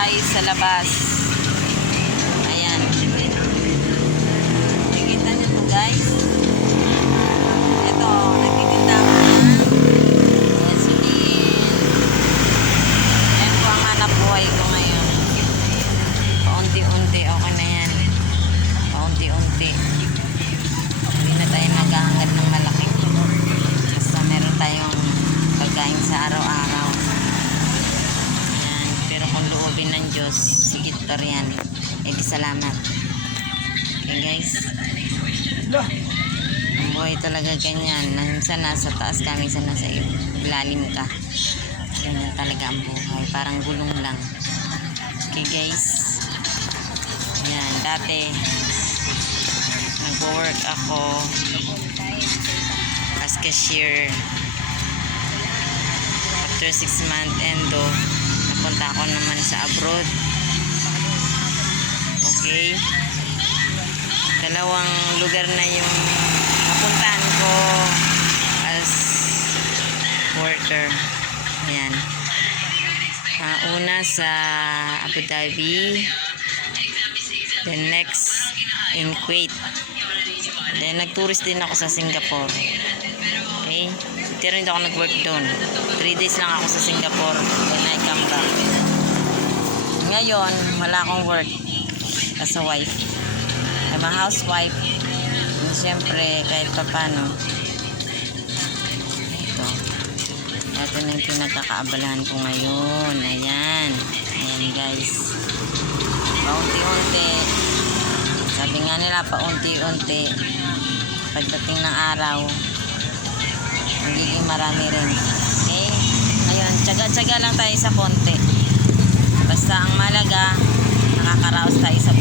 sa labas. Ayan. Nakikita niyo to guys. Ito, nagtitinda ako ng gasoline. Yan po ang hanap buhay ko ngayon. Paunti-unti, okay na yan. Paunti-unti. Hindi na tayo naghahangad ng malaki. Basta meron tayong pagkain sa araw-araw. Yan. Pero loobin ng Diyos, sigit pa riyan. Eh di salamat. Okay guys. Ang buhay talaga ganyan. Minsan nasa taas ka, minsan nasa ilalim ka. Ganyan talaga ang buhay. Parang gulong lang. Okay guys. Yan. Dati, nagwo-work ako as cashier. After 6 month endo, napunta ako naman sa abroad. Okay. Dalawang lugar na yung napuntahan ko as worker. Ayan. Ah, una sa Abu Dhabi. Then next in Kuwait. Then nag-tourist din ako sa Singapore. Okay? Pero hindi ako nag-work doon. 3 days lang ako sa Singapore. Then I come back. Ngayon, wala akong work as a wife. I'm a housewife. And syempre, kahit pa paano, ito. Ito na yung pinagkakaabalahan ko ngayon. Ayan. Ayan guys. Paunti-unti. Sabi nga nila, paunti-unti. Pagdating ng araw, magiging marami rin. Okay? Ngayon, tsaga-tsaga lang tayo sa konti. Basta ang malaga, nakakaraos tayo sa